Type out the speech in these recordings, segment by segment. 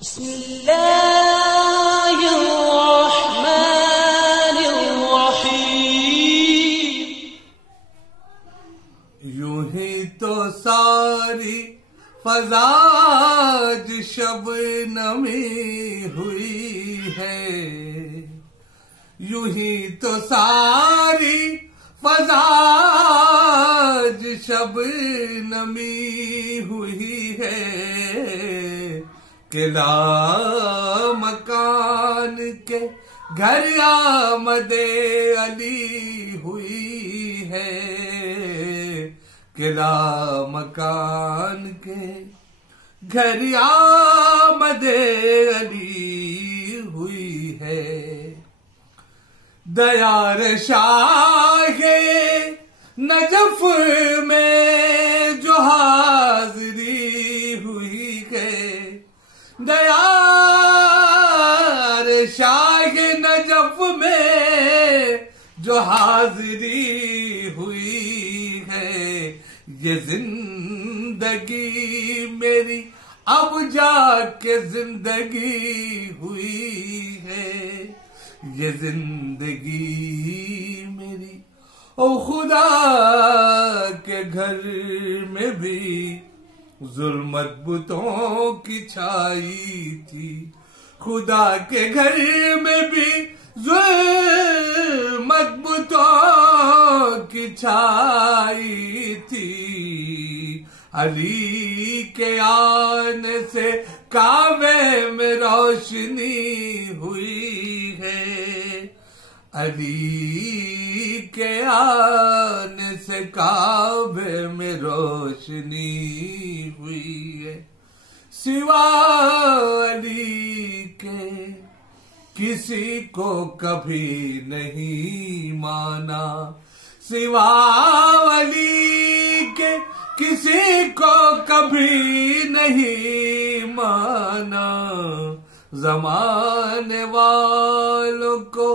بسم اللہ الرحمن الرحیم۔ یوں ہی تو ساری فضا شبنمی ہوئی ہے، یوں ہی تو ساری فضا شبنمی ہوئی ہے کہ لامکان کے گھر آمد علی ہوئی ہے، کہ لامکان کے گھر آمد علی ہوئی ہے۔ دیار شاہ نجف میں جو حاضری ہوئی ہے، دیار شاہ نجف میں جو حاضری ہوئی ہے، یہ زندگی میری اب جا کے زندگی ہوئی ہے، یہ زندگی میری او خدا کے گھر میں بھی ظلمت بتوں کی چھائی تھی، خدا کے گھر میں بھی ظلمت بتوں کی چھائی تھی، علی کے آنے سے کعبے میں روشنی ہوئی ہے، علی کے آنے سے کعبے میں روشنی ہوئی ہے۔ سوا علی کے کسی کو کبھی نہیں مانا، سوا علی کے کسی کو کبھی نہیں مانا، زمانے والوں کو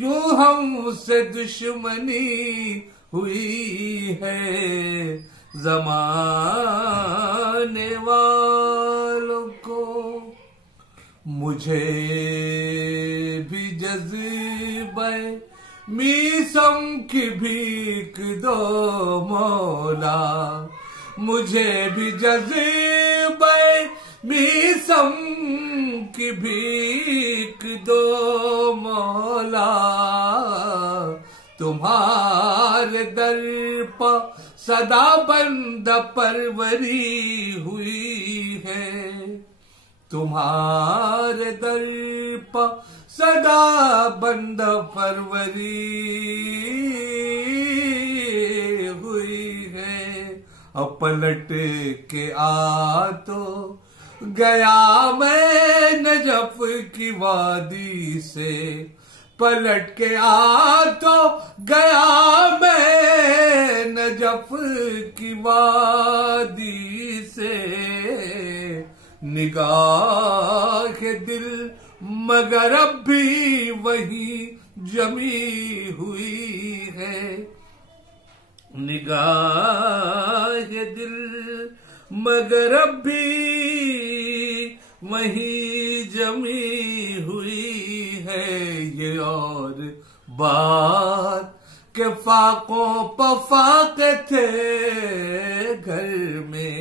یوں ہم سے دشمنی ہوئی ہے، زمانے والوں کو۔ مجھے بھی جذبہ میسم کی بھیک دو مولا، مجھے بھی جذبہ میسم کی بھیک دو مولا، تمہارے در پا صدا بند پروری ہوئی ہے، تمہارے در پا صدا بند پروری ہوئی ہے۔ اب پلٹ کے آ تو گیا میں نجف کی وادی سے، پلٹ کے آ تو گیا میں نجف کی وادی سے، نگاہ دل مگر اب بھی وہی جمی ہوئی ہے، نگاہ دل مگر اب بھی وہی جمی ہوئی ہے۔ یہ اور بات کہ فاقوں پہ فاقے تھے گھر میں،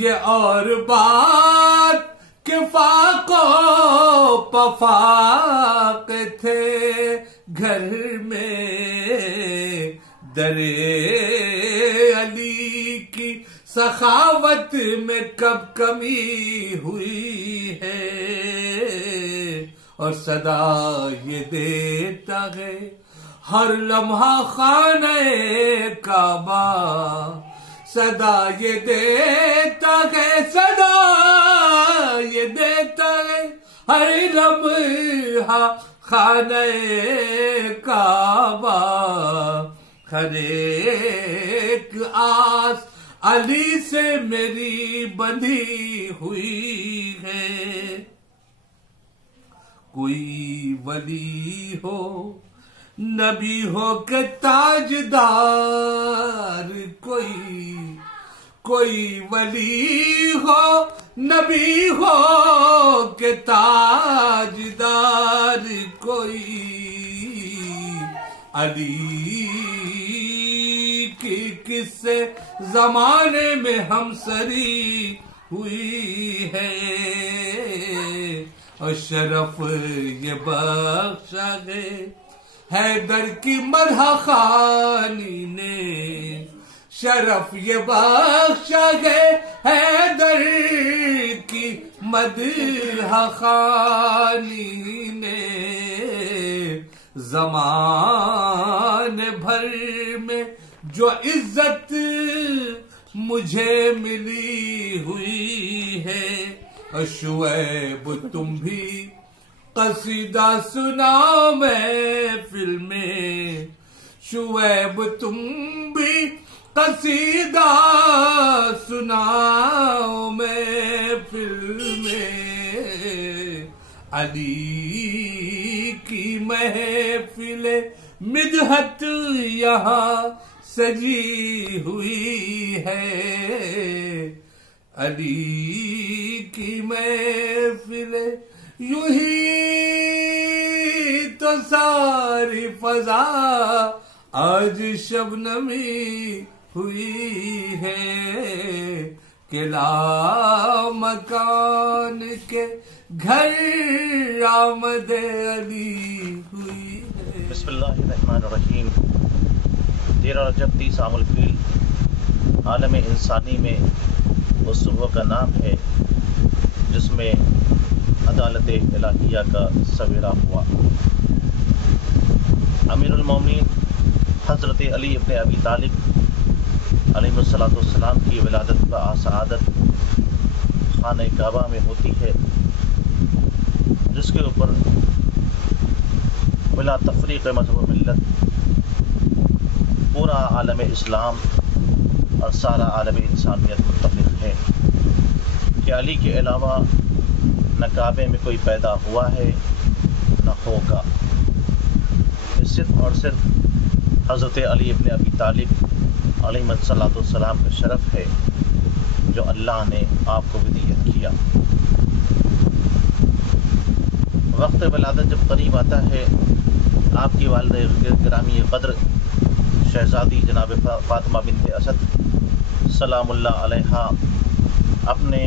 یہ اور بات کہ فاقوں پہ فاقے تھے گھر میں، درے علی کی سخاوت میں کب کمی ہوئی ہے، اور صدا یہ دیتا ہے ہر لمحہ خانہ کعبہ، صدا یہ دیتا ہے، صدا یہ دیتا ہے ہر لمحہ خانہ کعبہ، ہر ایک آس علی سے میری بندھی ہوئی ہے۔ کوئی ولی ہو نبی ہو کہ تاجدار، کوئی ولی ہو نبی ہو علی کی کس سے زمانے میں ہمسری ہوئی ہے، اور شرف یہ بخشا ہے حیدر کی مدح خوانی نے، شرف یہ بخشا ہے حیدر کی مدح خوانی نے، زمانے بھر میں جو عزت مجھے ملی ہوئی ہے، شعیب تم بھی قصیدہ سناؤ محفل میں، شعیب تم بھی قصیدہ سناؤ محفل میں، علی کی محفل مدحت یہاں سجی ہوئی ہے، علی کی محفل یوں ہی تو ساری فضا آج شبنمی ہوئی ہے، کہ لا مکان کے گھر آمد علی ہوئی ہے۔ بسم اللہ الرحمن الرحیم۔ 13 رجب 30 عام الفیل عالم انسانی میں اس صبح کا نام ہے جس میں عدالت الہیہ کا سویرا ہوا۔ امیر المومنین حضرت علی ابن ابی طالب علیہ السلام کی ولادت کا سعادت خانہ کعبہ میں ہوتی ہے، جس کے اوپر بلا تفریق مذہب و ملت پورا عالم اسلام اور سارا عالم انسانیت متفق ہے کہ علی کے علاوہ نہ کعبے میں کوئی پیدا ہوا ہے نہ ہوگا۔ یہ صرف اور صرف حضرت علی ابن ابی طالب علیہ السلام کا شرف ہے جو اللہ نے آپ کو ہدیت کیا۔ وقت ولادت جب قریب آتا ہے، آپ کی والدہ گرامی قدر شہزادی جناب فاطمہ بنت اسد سلام اللہ علیہا اپنے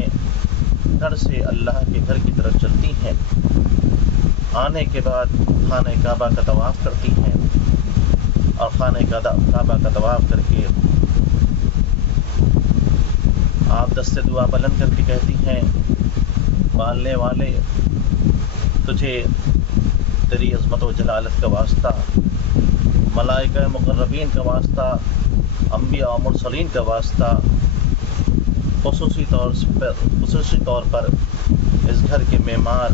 گھر سے اللہ کے گھر کی طرف چلتی ہیں۔ آنے کے بعد خانہ کعبہ کا طواف کرتی ہیں، اور خانہ کعبہ کا طواف کر کے آپ دست دعا بلند کر کے کہتی ہیں، پالنے والے تجھے تیری عظمت و جلالت کا واسطہ، ملائکہ مقربین کا واسطہ، انبیاء و مرسلین کا واسطہ، خصوصی طور پر اس گھر کے معمار،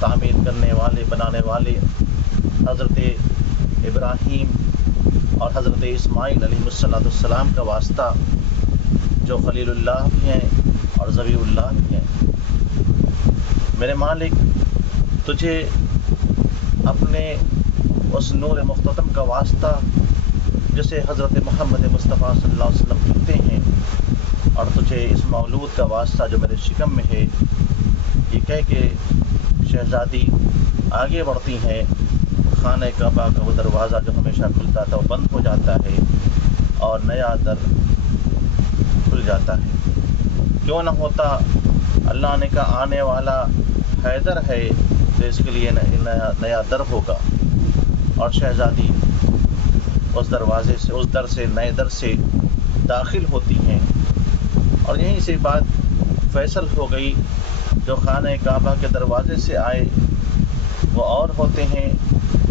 تعمیر کرنے والے، بنانے والے حضرت ابراہیم اور حضرت اسماعیل علیہ السلام کا واسطہ، جو خلیل اللہ بھی ہیں اور ذبیح اللہ بھی ہیں۔ میرے مالک، تجھے اپنے اس نور مختتم کا واسطہ جسے حضرت محمد مصطفیٰ صلی اللہ علیہ وسلم لکھتے ہیں، اور تجھے اس مولود کا واسطہ جو میرے شکم میں ہے، یہ کہہ کے شہزادی آگے بڑھتی ہیں۔ خانہ کعبہ کا وہ دروازہ جو ہمیشہ کھلتا تھا وہ بند ہو جاتا ہے اور نیا در کھل جاتا ہے۔ کیوں نہ ہوتا، اللہ نے کہا آنے والا حیدر ہے تو اس کے لیے نیا در ہوگا، اور شہزادی اس دروازے سے، اس در سے، نئے در سے داخل ہوتی ہیں، اور یہیں سے بات فیصل ہو گئی۔ جو خانہ کعبہ کے دروازے سے آئے وہ اور ہوتے ہیں،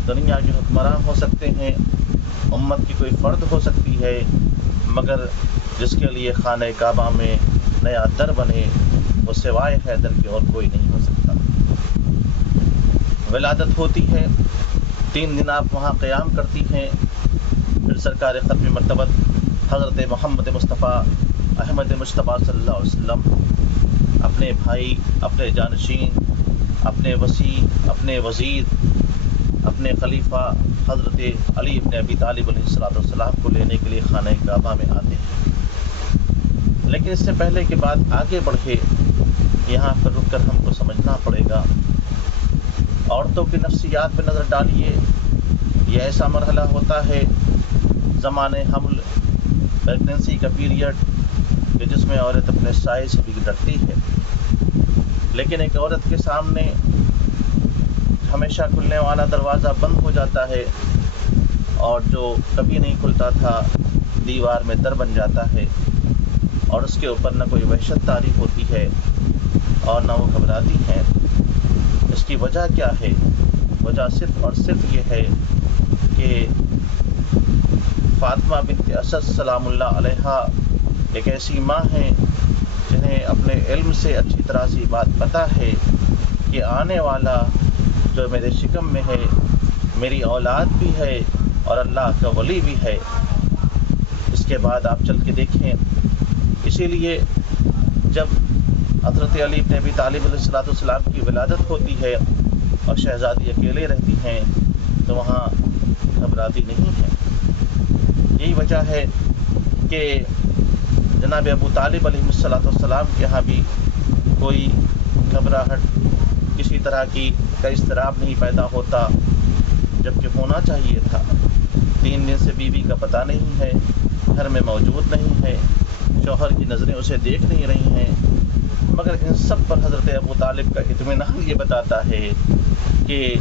دنیا کے حکمراں ہو سکتے ہیں، امت کی کوئی فرد ہو سکتی ہے، مگر جس کے لیے خانہ کعبہ میں نیا در بنے وہ سوائے حیدر کے اور کوئی نہیں ہو سکتا۔ ولادت ہوتی ہے، 3 دن آپ وہاں قیام کرتی ہیں، پھر سرکار ختم مرتبت حضرت محمد مصطفیٰ احمد مجتبیٰ صلی اللہ علیہ وسلم اپنے بھائی، اپنے جانشین، اپنے وصی، اپنے وزیر، اپنے خلیفہ حضرت علی ابن ابی طالب علیہ السلام کو لینے کے لیے خانہ کعبہ میں آتے ہیں۔ لیکن اس سے پہلے کہ بات آگے بڑھے، یہاں پر رک کر ہم کو سمجھنا پڑے گا۔ عورتوں کی نفسیات پہ نظر ڈالیے، یہ ایسا مرحلہ ہوتا ہے زمانے حمل پریگننسی کا پیریڈ کہ جس میں عورت اپنے سائے سے بھی ڈرتی ہے، لیکن ایک عورت کے سامنے ہمیشہ کھلنے والا دروازہ بند ہو جاتا ہے اور جو کبھی نہیں کھلتا تھا دیوار میں در بن جاتا ہے، اور اس کے اوپر نہ کوئی وحشت طاری ہوتی ہے اور نہ وہ گھبراتی ہیں۔ اس کی وجہ کیا ہے؟ وجہ صرف اور صرف یہ ہے کہ فاطمہ بنت اسد سلام اللہ علیہا ایک ایسی ماں ہیں جنہیں اپنے علم سے اچھی طرح سے بات پتہ ہے کہ آنے والا جو میرے شکم میں ہے میری اولاد بھی ہے اور اللہ کا ولی بھی ہے۔ اس کے بعد آپ چل کے دیکھیں، اسی لیے جب حضرت علی بن ابی طالب علیہ السلام کی ولادت ہوتی ہے اور شہزادی اکیلے رہتی ہیں تو وہاں گھبراتی نہیں ہیں۔ یہی وجہ ہے کہ جناب ابو طالب علیہ السلام کے یہاں بھی کوئی گھبراہٹ کسی طرح کی کا اضطراب نہیں پیدا ہوتا، جبکہ ہونا چاہیے تھا۔ 3 دن سے بیوی کا پتہ نہیں ہے، گھر میں موجود نہیں ہے، شوہر کی نظریں اسے دیکھ نہیں رہی ہیں، مگر ان سب پر حضرت ابو طالب کا اطمینان یہ بتاتا ہے کہ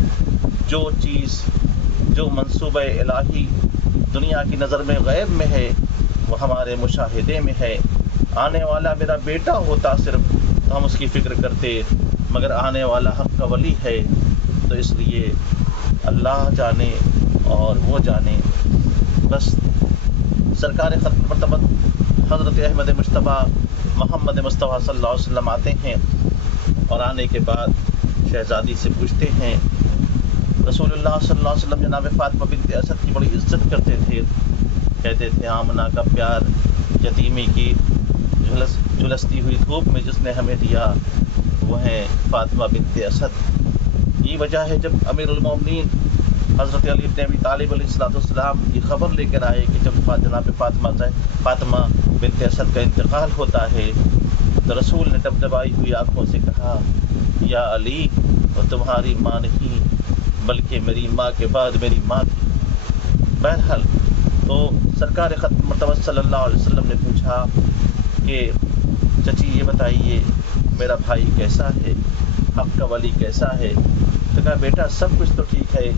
جو چیز جو منصوبہ الہی دنیا کی نظر میں غیب میں ہے وہ ہمارے مشاہدے میں ہے۔ آنے والا میرا بیٹا ہوتا صرف تو ہم اس کی فکر کرتے، مگر آنے والا حق کا ولی ہے، تو اس لیے اللہ جانے اور وہ جانے۔ بس سرکار ختم مرتبت حضرت احمد مجتبیٰ محمد مصطفیٰ صلی اللہ علیہ وسلم آتے ہیں، اور آنے کے بعد شہزادی سے پوچھتے ہیں۔ رسول اللہ صلی اللہ علیہ وسلم جناب فاطمہ بنت اسد کی بڑی عزت کرتے تھے، کہتے تھے آمنہ کا پیار یتیمی کی جھلستی ہوئی دھوپ میں جس نے ہمیں دیا وہ ہیں فاطمہ بنت اسد۔ یہ وجہ ہے جب امیر المومنین حضرت علی بن ابی طالب علیہ السلام یہ خبر لے کر آئے کہ جب جناب فاطمہ بنت اسد کا انتقال ہوتا ہے تو رسول نے ڈبڈبائی ہوئی آنکھوں سے کہا، یا علی وہ تمہاری ماں نہیں بلکہ میری ماں کے بعد میری ماں تھی۔ بہرحال تو سرکار ختم مرتبہ صلی اللہ علیہ وسلم نے پوچھا کہ چچی یہ بتائیے میرا بھائی کیسا ہے، حق کا ولی کیسا ہے؟ تو کہا بیٹا سب کچھ تو ٹھیک ہے،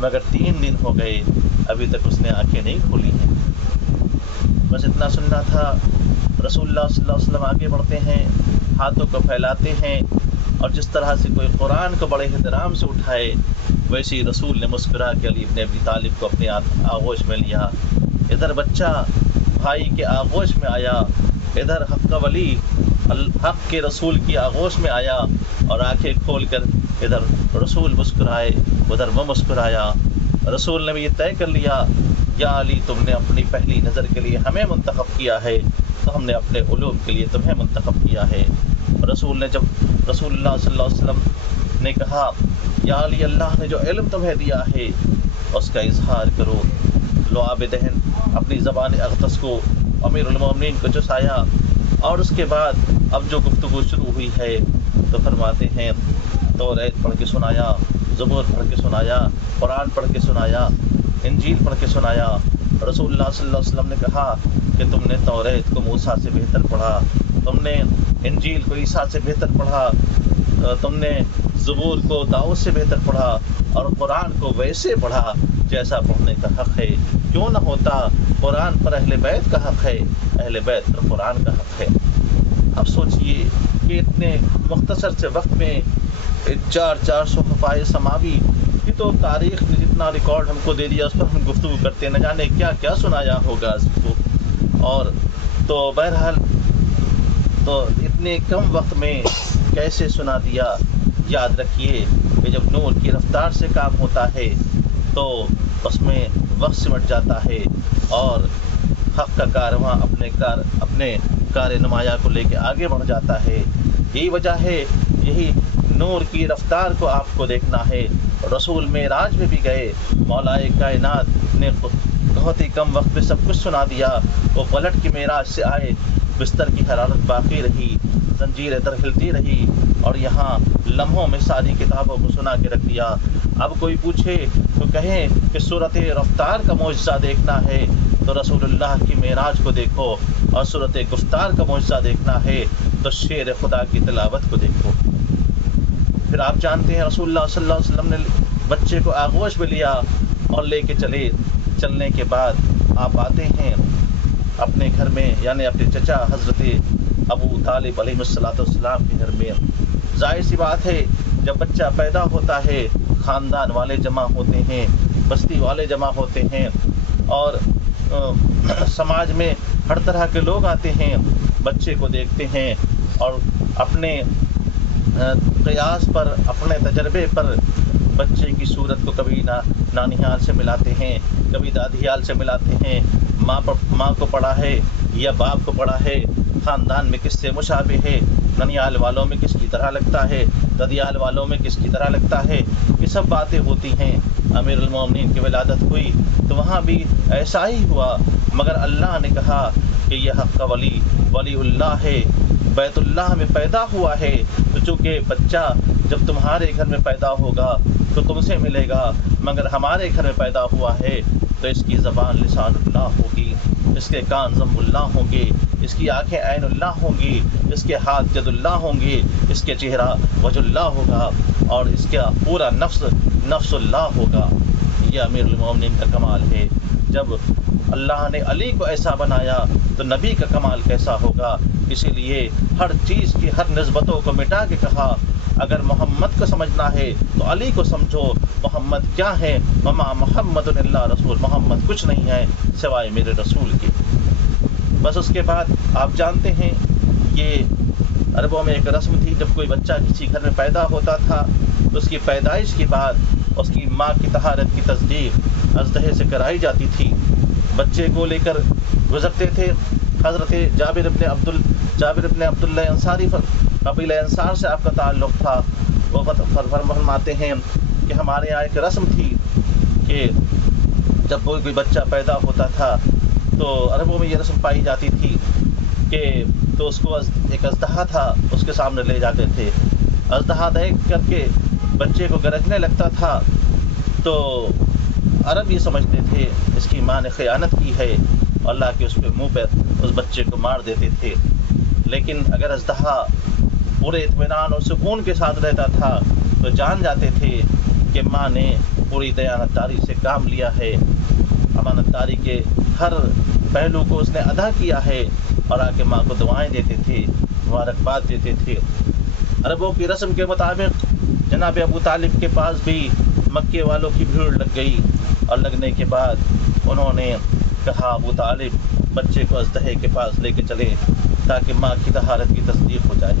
مگر 3 دن ہو گئے ابھی تک اس نے آنکھیں نہیں کھولی ہیں۔ بس اتنا سننا تھا۔ رسول اللہ صلی اللہ علیہ وسلم آگے بڑھتے ہیں، ہاتھوں کو پھیلاتے ہیں، اور جس طرح سے کوئی قرآن کو بڑے احترام سے اٹھائے ویسے ہی رسول نے مسکرا کے علی بن ابی طالب کو اپنے آغوش میں لیا۔ ادھر بچہ بھائی کے آغوش میں آیا، ادھر حق کا ولی حق کے رسول کی آغوش میں آیا، اور آنکھیں کھول کر ادھر رسول مسکرائے ادھر وہ مسکرایا۔ رسول نے بھی یہ طے کر لیا، یا علی تم نے اپنی پہلی نظر کے لیے ہمیں منتخب کیا ہے تو ہم نے اپنے علوم کے لیے تمہیں منتخب کیا ہے۔ رسول نے جب رسول اللہ صلی اللہ علیہ وسلم نے کہا، یا علی اللہ نے جو علم تمہیں دیا ہے اس کا اظہار کرو، لعاب دہن اپنی زبان اقدس کو امیر المومنین کو چسایا، اور اس کے بعد اب جو گفتگو شروع ہوئی ہے تو فرماتے ہیں توریت پڑھ کے سنایا، زبور پڑھ کے سنایا، قرآن پڑھ کے سنایا، انجیل پڑھ کے سنایا۔ رسول اللہ صلی اللہ علیہ وسلم نے کہا کہ تم نے توریت کو موسیٰ سے بہتر پڑھا، تم نے انجیل کو عیسیٰ سے بہتر پڑھا، تم نے زبور کو داؤد سے بہتر پڑھا، اور قرآن کو ویسے پڑھا جیسا پڑھنے کا حق ہے۔ کیوں نہ ہوتا؟ قرآن پر اہل بیت کا حق ہے، اہل بیت پر قرآن کا حق ہے۔ اب سوچئے کہ اتنے مختصر سے وقت میں 400 صفحۂ سماوی، یہ تو تاریخ نے جتنا ریکارڈ ہم کو دے دیا اس پر ہم گفتگو کرتے نہ جانے کیا کیا سنایا ہوگا اس کو۔ اور تو بہرحال تو اتنے کم وقت میں کیسے سنا دیا؟ یاد رکھیے کہ جب نور کی رفتار سے کام ہوتا ہے تو اس میں وقت سمٹ جاتا ہے، اور حق کا کارواں اپنے کار نمایاں کو لے کے آگے بڑھ جاتا ہے۔ یہی وجہ ہے، یہی نور کی رفتار کو آپ کو دیکھنا ہے۔ رسول معراج میں بھی گئے، مولائے کائنات نے بہت ہی کم وقت میں سب کچھ سنا دیا۔ وہ پلٹ کے معراج سے آئے، بستر کی حرارت باقی رہی، زنجیریں در ہلتی رہی اور یہاں لمحوں میں ساری کتابوں کو سنا کے رکھ دیا۔ اب کوئی پوچھے تو کہیں کہ صورت رفتار کا معجزہ دیکھنا ہے تو رسول اللہ کی معراج کو دیکھو، اور صورت گفتار کا معجزہ دیکھنا ہے تو شعر خدا کی تلاوت کو دیکھو۔ پھر آپ جانتے ہیں رسول اللہ صلی اللہ علیہ وسلم نے بچے کو آغوش میں لیا اور لے کے چلنے کے بعد آپ آتے ہیں اپنے گھر میں، یعنی اپنے چچا حضرت ابو طالب علیہ السلام کے گھر میں۔ ظاہر سی بات ہے جب بچہ پیدا ہوتا ہے خاندان والے جمع ہوتے ہیں، بستی والے جمع ہوتے ہیں، اور سماج میں ہر طرح کے لوگ آتے ہیں، بچے کو دیکھتے ہیں اور اپنے قیاس پر، اپنے تجربے پر بچے کی صورت کو کبھی نانیال سے ملاتے ہیں، کبھی دادیال سے ملاتے ہیں، ماں کو پڑھا ہے یا باپ کو پڑھا ہے، خاندان میں کس سے مشابہ ہے، ننیال والوں میں کس کی طرح لگتا ہے، ددیال والوں میں کس کی طرح لگتا ہے، یہ سب باتیں ہوتی ہیں۔ امیر المومنین کی ولادت ہوئی تو وہاں بھی ایسا ہی ہوا، مگر اللہ نے کہا کہ یہ حق کا ولی اللہ ہے، بیت اللہ میں پیدا ہوا ہے، تو چونکہ بچہ جب تمہارے گھر میں پیدا ہوگا تو تم سے ملے گا، مگر ہمارے گھر میں پیدا ہوا ہے تو اس کی زبان لسان اللہ ہوگی، اس کے کان ضم اللہ ہوں گے، اس کی آنکھیں عین اللہ ہوں گی، اس کے ہاتھ ید اللہ ہوں گے، اس کے چہرہ وجہ اللہ ہوگا، اور اس کا پورا نفس اللہ ہوگا۔ یہ امیر المومنین کا کمال ہے۔ جب اللہ نے علی کو ایسا بنایا تو نبی کا کمال کیسا ہوگا؟ اسی لیے ہر چیز کی ہر نسبتوں کو مٹا کے کہا اگر محمد کو سمجھنا ہے تو علی کو سمجھو، محمد کیا ہے؟ وما محمد الا رسول، محمد کچھ نہیں ہے سوائے میرے رسول کے۔ بس اس کے بعد آپ جانتے ہیں یہ عربوں میں ایک رسم تھی، جب کوئی بچہ کسی گھر میں پیدا ہوتا تھا تو اس کی پیدائش کے بعد اس کی ماں کی طہارت کی تصدیق ازدہے سے کرائی جاتی تھی۔ بچے کو لے کر گزرتے تھے، حضرت جابر ابن عبداللہ انصاری، قبیلہ انصار سے آپ کا تعلق تھا، وہ فرماتے ہیں کہ ہمارے یہاں ایک رسم تھی کہ جب کوئی بچہ پیدا ہوتا تھا تو عربوں میں یہ رسم پائی جاتی تھی کہ تو اس کو ایک اژدہا تھا اس کے سامنے لے جاتے تھے، اژدہا دیکھ کر کے بچے کو گرجنے لگتا تھا تو عرب یہ سمجھتے تھے اس کی ماں نے خیانت کی ہے، اللہ کے اس پہ منہ پہ اس بچے کو مار دیتے تھے۔ لیکن اگر اژدہا پورے اطمینان اور سکون کے ساتھ رہتا تھا تو جان جاتے تھے کہ ماں نے پوری دیانتداری سے کام لیا ہے، امانتداری کے ہر پہلو کو اس نے ادا کیا ہے، اور آ کے ماں کو دعائیں دیتے تھے، مبارکباد دیتے تھے۔ عربوں کی رسم کے مطابق جناب ابو طالب کے پاس بھی مکے والوں کی بھیڑ لگ گئی، اور لگنے کے بعد انہوں نے کہا ابو طالب بچے کو اژدہے کے پاس لے کے چلے تاکہ ماں کی طہارت کی تصدیق ہو جائے۔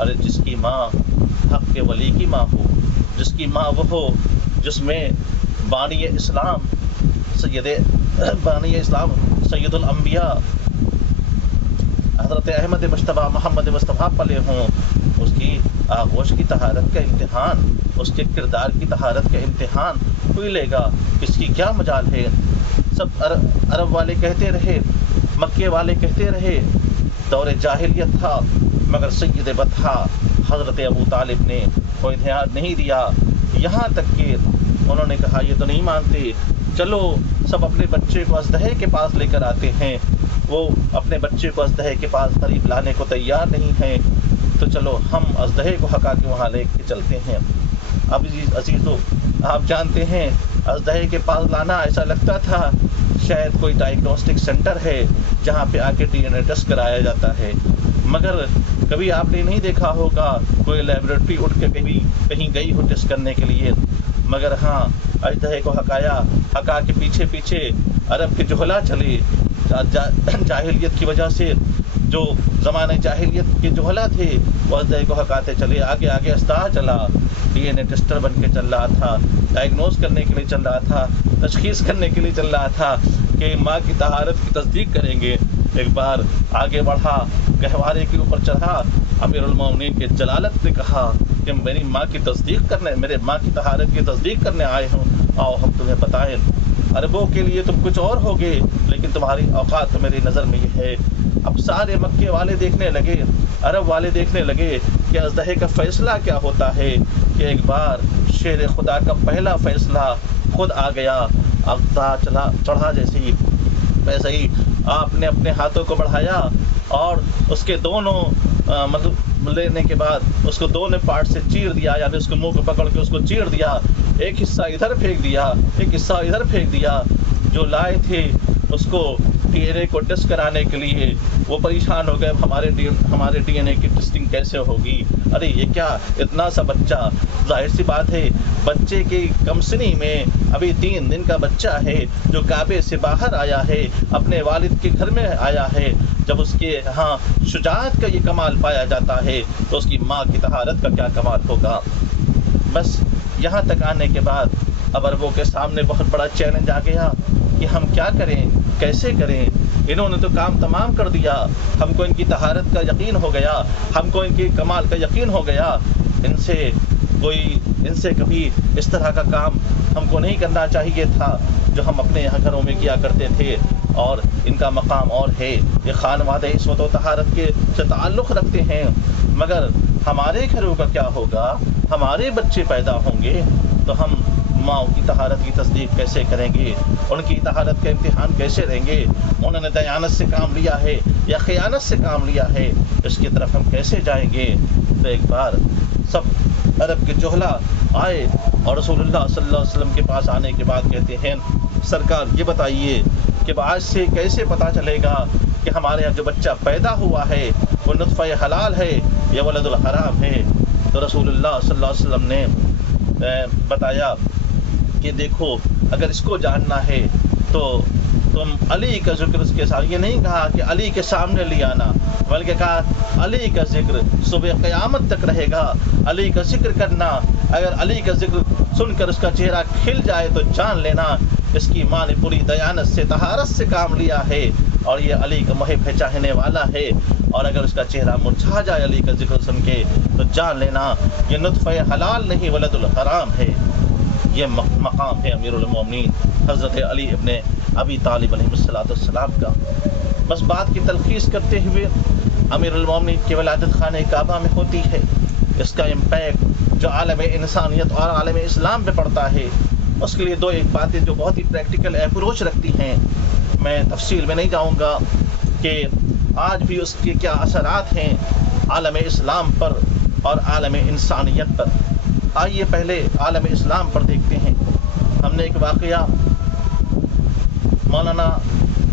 ارے جس کی ماں حق کے ولی کی ماں ہو، جس کی ماں وہ ہو جس میں بانی اسلام سید الانبیاء حضرت احمد مجتبیٰ محمد مصطفیٰ پلے ہوں، اس کی آغوش کی طہارت کا امتحان، اس کے کردار کی طہارت کا امتحان کوئی لے گا؟ اس کی کیا مجال ہے؟ سب عرب والے کہتے رہے، مکے والے کہتے رہے، دور جاہلیت تھا، مگر سید بطحہ حضرت ابو طالب نے کوئی دھیان نہیں دیا، یہاں تک کہ انہوں نے کہا یہ تو نہیں مانتے، چلو سب اپنے بچے کو اژدہے کے پاس لے کر آتے ہیں، وہ اپنے بچے کو اژدہے کے پاس قریب لانے کو تیار نہیں ہیں، تو چلو ہم اژدہے کو ہکا کے وہاں لے کے چلتے ہیں۔ اب عزیزو آپ جانتے ہیں اژدہے کے پاس لانا ایسا لگتا تھا شاید کوئی ڈائگنوسٹک سینٹر ہے جہاں پہ آ کے ڈی این اے ٹیسٹ کرایا جاتا ہے، مگر کبھی آپ نے نہیں دیکھا ہوگا کوئی لیبورٹری اٹھ کے کہیں گئی ہو ٹیسٹ کرنے کے لیے، مگر ہاں اژدہے کو ہکا کے پیچھے عرب کے جوہلا چلے، جاہلیت کی وجہ سے جو زمانہ جاہلیت کے جوہلا تھے وہ اژدہے کو ہکاتے چلے، آگے اژدہا چلا، ڈی این اے ٹیسٹر بن کے چل رہا تھا، ڈائگنوز کرنے کے لیے چل رہا تھا، تشخیص کرنے کے لیے چل رہا تھا کہ ماں کی طہارت کی تصدیق کریں گے۔ ایک بار آگے بڑھا، گہوارے کے اوپر چڑھا، امیر المومنین کے جلالت نے کہا کہ میری ماں کی تصدیق کرنے، میرے ماں کی طہارت کی تصدیق کرنے آئے ہوں، آؤ ہم تمہیں بتائیں۔ عربوں کے لیے تم کچھ اور ہوگے لیکن تمہاری اوقات تو میری نظر میں یہ ہے اب سارے مکے والے دیکھنے لگے، عرب والے دیکھنے لگے کہ اژدہے کا فیصلہ کیا ہوتا ہے، کہ ایک بار شیر خدا کا پہلا فیصلہ خود آ گیا۔ اغتا چڑھا جیسے ہی ویسے ہی آپ نے اپنے ہاتھوں کو بڑھایا اور اس کے دونوں مطلب لینے کے بعد اس کو دونوں پارٹ سے چیر دیا، یعنی اس کو منہ کو پکڑ کے اس کو چیر دیا، ایک حصہ ادھر پھینک دیا، ایک حصہ ادھر پھینک دیا۔ جو لائے تھے اس کو ڈی این اے کو ٹیسٹ کرانے کے لیے وہ پریشان ہو گئے، ہمارے ڈی این اے کی ٹیسٹنگ کیسے ہوگی؟ ارے یہ کیا اتنا سا بچہ، ظاہر سی بات ہے بچے کی کمسنی میں ابھی 3 دن کا بچہ ہے جو کعبے سے باہر آیا ہے، اپنے والد کے گھر میں آیا ہے، جب اس کے ہاں شجاعت کا یہ کمال پایا جاتا ہے تو اس کی ماں کی طہارت کا کیا کمال ہوگا۔ بس یہاں تک آنے کے بعد اب عربوں کے سامنے بہت بڑا چیلنج آ گیا کہ ہم کیا کریں، کیسے کریں؟ انہوں نے تو کام تمام کر دیا، ہم کو ان کی طہارت کا یقین ہو گیا، ہم کو ان کی کمال کا یقین ہو گیا، ان سے کبھی اس طرح کا کام ہم کو نہیں کرنا چاہیے تھا جو ہم اپنے یہاں گھروں میں کیا کرتے تھے، اور ان کا مقام اور ہے، یہ خانوادہ عصمت و طہارت کے سے تعلق رکھتے ہیں، مگر ہمارے گھروں کا کیا ہوگا؟ ہمارے بچے پیدا ہوں گے تو ہم ماں کی طہارت کی تصدیق کیسے کریں گے؟ ان کی طہارت کا امتحان کیسے دیں گے؟ انہوں نے دیانت سے کام لیا ہے یا خیانت سے کام لیا ہے، اس کی طرف ہم کیسے جائیں گے؟ تو ایک بار سب عرب کے جوہلا آئے اور رسول اللہ صلی اللہ علیہ وسلم کے پاس آنے کے بعد کہتے ہیں سرکار یہ بتائیے کہ آج سے کیسے پتہ چلے گا کہ ہمارے یہاں جو بچہ پیدا ہوا ہے وہ نطفہ حلال ہے یا ولد الحرام ہے؟ تو رسول اللہ صلی اللہ علیہ وسلم نے بتایا کہ دیکھو اگر اس کو جاننا ہے تو تم علی کا ذکر اس کے ساتھ، یہ نہیں کہا کہ علی کے سامنے لے آنا، بلکہ کہا علی کا ذکر صبح قیامت تک رہے گا، علی کا ذکر کرنا، اگر علی کا ذکر سن کر اس کا چہرہ کھل جائے تو جان لینا اس کی ماں نے پوری دیانت سے طہارت سے کام لیا ہے اور یہ علی کا محب ہے، چاہنے والا ہے، اور اگر اس کا چہرہ مرجھا جائے علی کا ذکر سن کے تو جان لینا یہ نطفہ حلال نہیں ولد الحرام ہے۔ یہ مقام ہے امیر المومنین حضرت علی ابن ابی طالب علیہ السلام کا۔ بس بات کی تلخیص کرتے ہوئے امیر المومنین کی ولادت خانہ کعبہ میں ہوتی ہے، اس کا امپیکٹ جو عالم انسانیت اور عالم اسلام پہ پڑتا ہے، اس کے لیے ایک باتیں جو بہت ہی پریکٹیکل اپروچ رکھتی ہیں، میں تفصیل میں نہیں جاؤں گا کہ آج بھی اس کے کیا اثرات ہیں عالم اسلام پر اور عالم انسانیت پر۔ آئیے پہلے عالم اسلام پر دیکھتے ہیں۔ ہم نے ایک واقعہ مولانا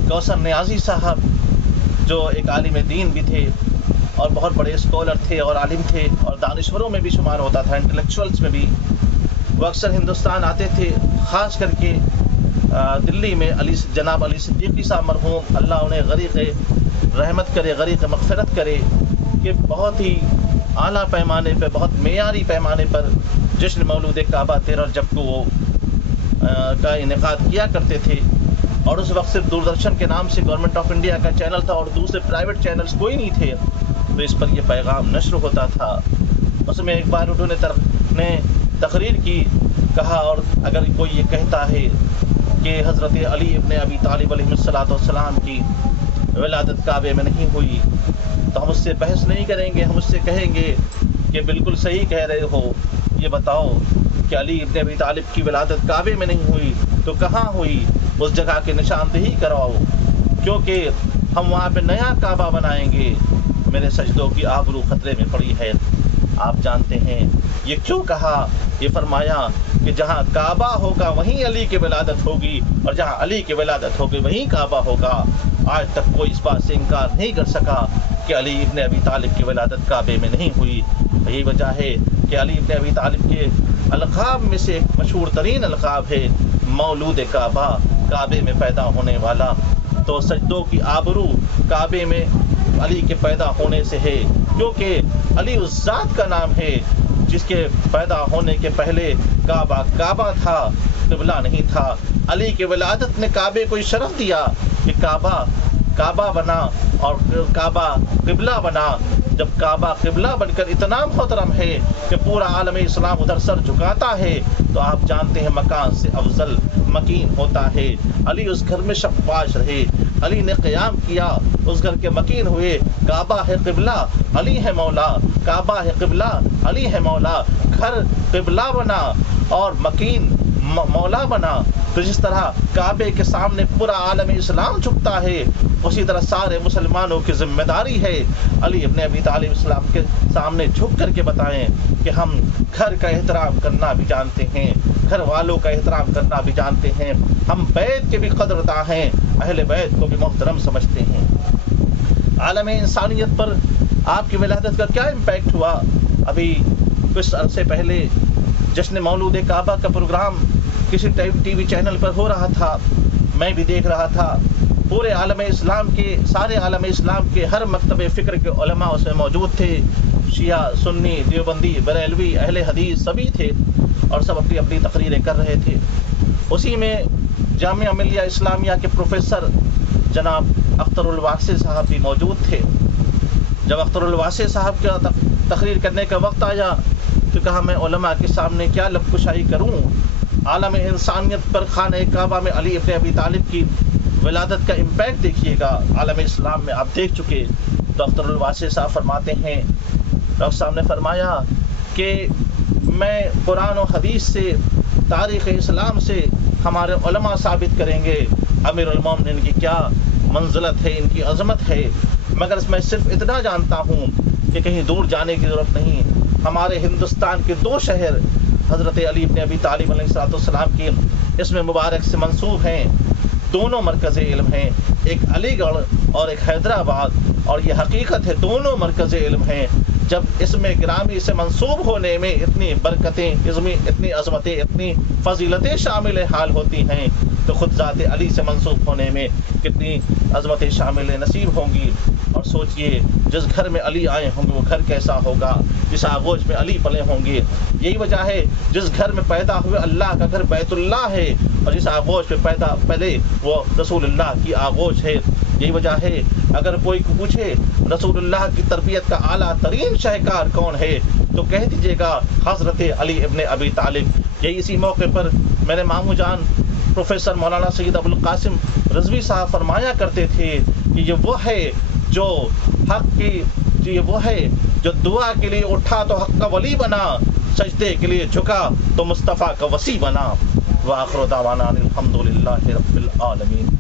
کوثر نیازی صاحب جو ایک عالم دین بھی تھے اور بہت بڑے اسکالر تھے اور عالم تھے اور دانشوروں میں بھی شمار ہوتا تھا، انٹلیکچوئلس میں بھی، وہ اکثر ہندوستان آتے تھے، خاص کر کے دلی میں جناب علی صدیقی صاحب مرحوم، اللہ انہیں غریق رحمت کرے، غریق مغفرت کرے، کہ بہت ہی اعلیٰ پیمانے پہ، بہت معیاری پیمانے پر جشن مولود کعبہ 13 رجب کو وہ کا انعقاد کیا کرتے تھے، اور اس وقت صرف دوردرشن کے نام سے گورنمنٹ آف انڈیا کا چینل تھا اور دوسرے پرائیویٹ چینلز کوئی نہیں تھے، تو اس پر یہ پیغام نشر ہوتا تھا۔ اس میں ایک بار انہوں نے تقریر کی، کہا اور اگر کوئی یہ کہتا ہے کہ حضرت علی ابن ابی طالب علیہ السلام کی ولادت کعبے میں نہیں ہوئی تو ہم اس سے بحث نہیں کریں گے، ہم اس سے کہیں گے کہ بالکل صحیح کہہ رہے ہو، یہ بتاؤ کہ علی ابن ابی طالب کی ولادت کعبے میں نہیں ہوئی تو کہاں ہوئی؟ اس جگہ کی نشاندہی کرواؤ، کیونکہ ہم وہاں پہ نیا کعبہ بنائیں گے، میرے سجدوں کی آبرو خطرے میں پڑی ہے۔ آپ جانتے ہیں یہ کیوں کہا؟ یہ فرمایا کہ جہاں کعبہ ہوگا وہیں علی کی ولادت ہوگی، اور جہاں علی کی ولادت ہوگی وہیں کعبہ ہوگا۔ آج تک کوئی اس بات سے انکار نہیں کر سکا کہ علی ابن ابی طالب کی ولادت کعبے میں نہیں ہوئی۔ یہی وجہ ہے کہ علی ابن ابی طالب کے القاب میں سے ایک مشہور ترین القاب ہے مولود کعبہ، کعبے میں پیدا ہونے والا۔ تو سجدوں کی آبرو کعبے میں علی کے پیدا ہونے سے ہے، کیونکہ علی اس ذات کا نام ہے جس کے پیدا ہونے کے پہلے کعبہ کعبہ تھا، قبلہ نہیں تھا۔ علی کی ولادت نے کعبے کو شرف دیا کہ کعبہ بنا اور کعبہ قبلہ بنا۔ جب کعبہ قبلہ بن کر اتنا محترم ہے کہ پورا عالم اسلام ادھر سر جھکاتا ہے، تو آپ جانتے ہیں مکان سے افضل مکین ہوتا ہے۔ علی اس گھر میں شباش رہے، علی نے قیام کیا، اس گھر کے مکین ہوئے۔ کعبہ ہے قبلہ، علی ہے مولا، کعبہ ہے قبلہ، علی ہے مولا۔ گھر قبلہ بنا اور مکین مولا بنا، تو جس طرح کعبے کے سامنے پورا عالم اسلام جھکتا ہے، اسی طرح سارے مسلمانوں کی ذمہ داری ہے علی ابن ابی طالب اسلام کے سامنے جھک کر کے بتائیں کہ ہم گھر کا احترام کرنا بھی جانتے ہیں، گھر والوں کا احترام کرنا بھی جانتے ہیں، ہم بیت کے بھی قدرداں ہیں، اہل بیت کو بھی محترم سمجھتے ہیں۔ عالم انسانیت پر آپ کی ولادت کا کیا امپیکٹ ہوا؟ ابھی کچھ عرصے پہلے جشن مولود کعبہ کا پروگرام کسی ٹی وی چینل پر ہو رہا تھا، میں بھی دیکھ رہا تھا۔ پورے عالم اسلام کے، سارے عالم اسلام کے ہر مکتب فکر کے علماء اس میں موجود تھے، شیعہ، سنی، دیوبندی، بریلوی، اہل حدیث سبھی تھے، اور سب اپنی اپنی تقریریں کر رہے تھے۔ اسی میں جامعہ ملیہ اسلامیہ کے پروفیسر جناب اختر الواسع صاحب بھی موجود تھے۔ جب اختر الواسع صاحب کا تقریر کرنے کا وقت آیا تو کہا میں علماء کے سامنے کیا لب کشائی کروں، عالم انسانیت پر خانہ کعبہ میں علی ابن ابی طالب کی ولادت کا امپیکٹ دیکھیے گا، عالم اسلام میں آپ دیکھ چکے۔ تو اختر الواسع صاحب فرماتے ہیں، ڈاکٹر صاحب نے فرمایا کہ میں قرآن و حدیث سے، تاریخ اسلام سے ہمارے علماء ثابت کریں گے امیر المومنین کی کیا منزلت ہے، ان کی عظمت ہے، مگر میں صرف اتنا جانتا ہوں کہ کہیں دور جانے کی ضرورت نہیں۔ ہمارے ہندوستان کے 2 شہر حضرت علی ابن ابی طالب علیہ السلام کے اسم مبارک سے منسوب ہیں، دونوں مرکز علم ہیں، ایک علی گڑھ اور ایک حیدرآباد، اور یہ حقیقت ہے دونوں مرکز علم ہیں۔ جب اسم گرامی سے منسوب ہونے میں اتنی برکتیں، اتنی عظمتیں، اتنی فضیلتیں شامل حال ہوتی ہیں، تو خود ذات علی سے منسوب ہونے میں کتنی عظمتیں شامل نصیب ہوں گی۔ اور سوچئے جس گھر میں علی آئے ہوں گے وہ گھر کیسا ہوگا، جس آغوش میں علی پلے ہوں گے۔ یہی وجہ ہے جس گھر میں پیدا ہوئے اللہ کا گھر بیت اللہ ہے، اور جس آغوش میں پیدا پلے وہ رسول اللہ کی آغوش ہے۔ یہی وجہ ہے اگر کوئی پوچھے رسول اللہ کی تربیت کا اعلیٰ ترین شاہکار کون ہے تو کہہ دیجیے گا حضرت علی ابن ابی طالب۔ یہی اسی موقع پر میرے ماموں جان پروفیسر مولانا سید ابو القاسم رضوی صاحب فرمایا کرتے تھے کہ یہ وہ ہے جو حق کی، یہ وہ ہے جو دعا کے لیے اٹھا تو حق کا ولی بنا، سجدے کے لیے جھکا تو مصطفیٰ کا وصی بنا۔ وآخر دعوانا الحمدللہ رب العالمین۔